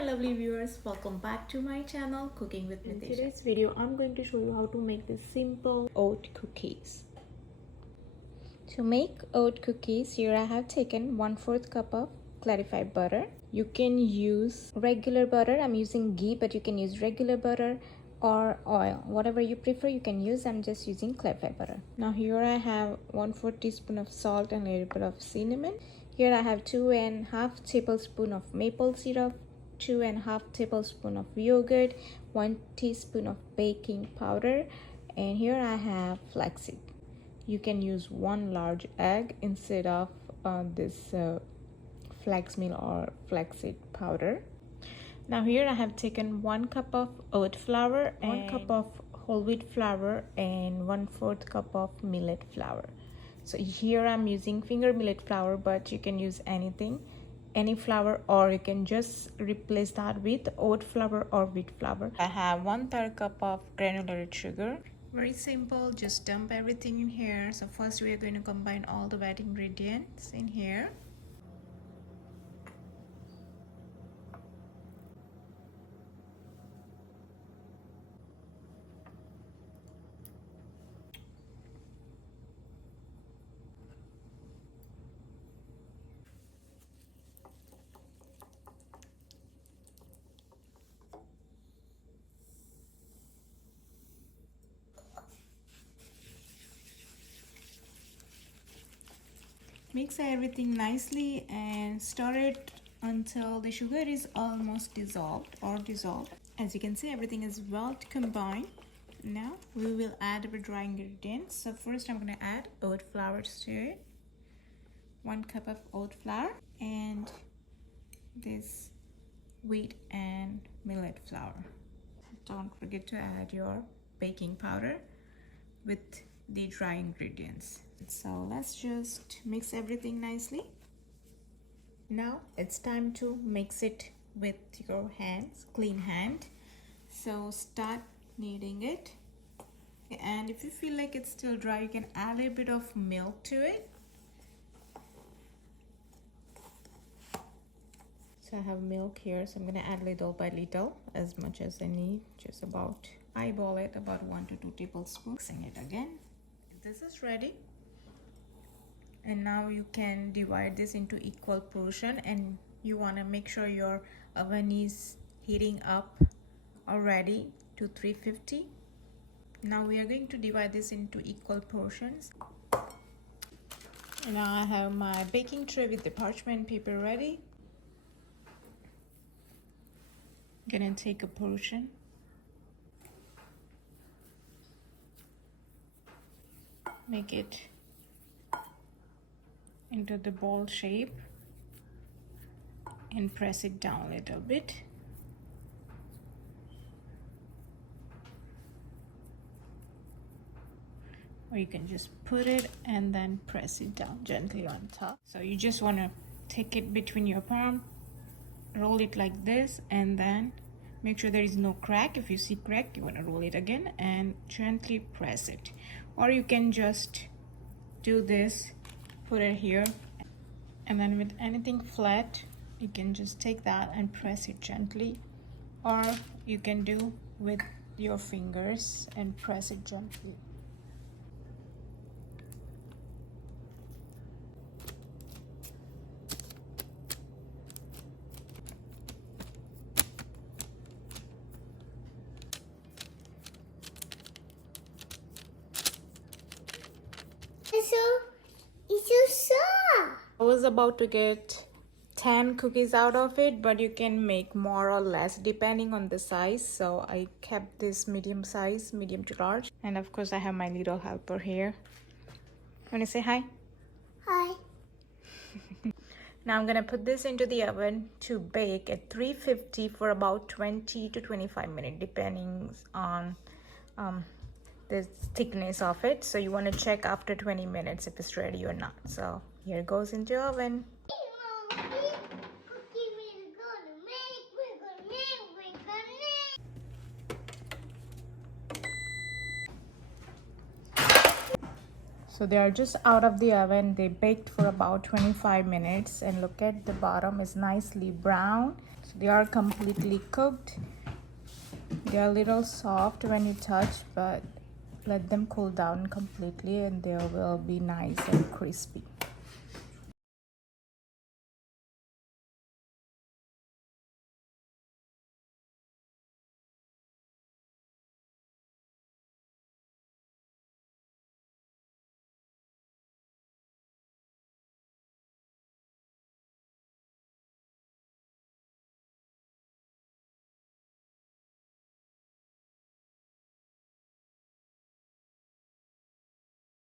my lovely viewers, welcome back to my channel Cooking with Mitisha. In today's video I'm going to show you how to make these simple oat cookies. To make oat cookies, here I have taken 1/4 cup of clarified butter. You can use regular butter. I'm using ghee, but you can use regular butter or oil, whatever you prefer you can use. I'm just using clarified butter. Now here I have 1/4 teaspoon of salt and a little bit of cinnamon. Here I have 2.5 tablespoons of maple syrup, 2.5 tablespoons of yogurt, 1 teaspoon of baking powder, and here I have flaxseed. You can use 1 large egg instead of this flax meal or flaxseed powder. Now here I have taken 1 cup of oat flour, 1 cup of whole wheat flour, and 1/4 cup of millet flour. So here I'm using finger millet flour, but you can use any flour, or you can just replace that with oat flour or wheat flour. I have 1/3 cup of granulated sugar. Very simple, just dump everything in here. So first we are going to combine all the wet ingredients in here. Mix everything nicely and stir it until the sugar is almost dissolved. As you can see, everything is well combined. Now we will add the dry ingredients. So first I'm going to add oat flour to it. 1 cup of oat flour and this wheat and millet flour. Don't forget to add your baking powder with the dry ingredients. So let's just mix everything nicely. Now it's time to mix it with your hands, clean hand. So start kneading it, and if you feel like it's still dry, you can add a little bit of milk to it. So I have milk here, so I'm gonna add little by little, as much as I need, just about eyeball it, about 1 to 2 tablespoons. Mixing it again. This is ready, and now you can divide this into equal portion, and you want to make sure your oven is heating up already to 350. Now we are going to divide this into equal portions. And now I have my baking tray with the parchment paper ready. I'm gonna take a portion, make it into the ball shape and press it down a little bit. Or you can just put it and then press it down gently on top. So you just want to take it between your palm, roll it like this, and then make sure there is no crack. If you see crack, you want to roll it again and gently press it. Or you can just do this, put it here, and then with anything flat you can just take that and press it gently, or you can do with your fingers and press it gently. I was about to get 10 cookies out of it, but you can make more or less depending on the size. So I kept this medium size, medium to large. And of course I have my little helper here. Want to say hi? Hi. Now I'm gonna put this into the oven to bake at 350 for about 20 to 25 minutes, depending on the thickness of it. So you want to check after 20 minutes if it's ready or not. So here it goes into the oven. So they are just out of the oven. They baked for about 25 minutes, and look at the bottom is nicely brown. So they are completely cooked. They are a little soft when you touch, but let them cool down completely and they will be nice and crispy.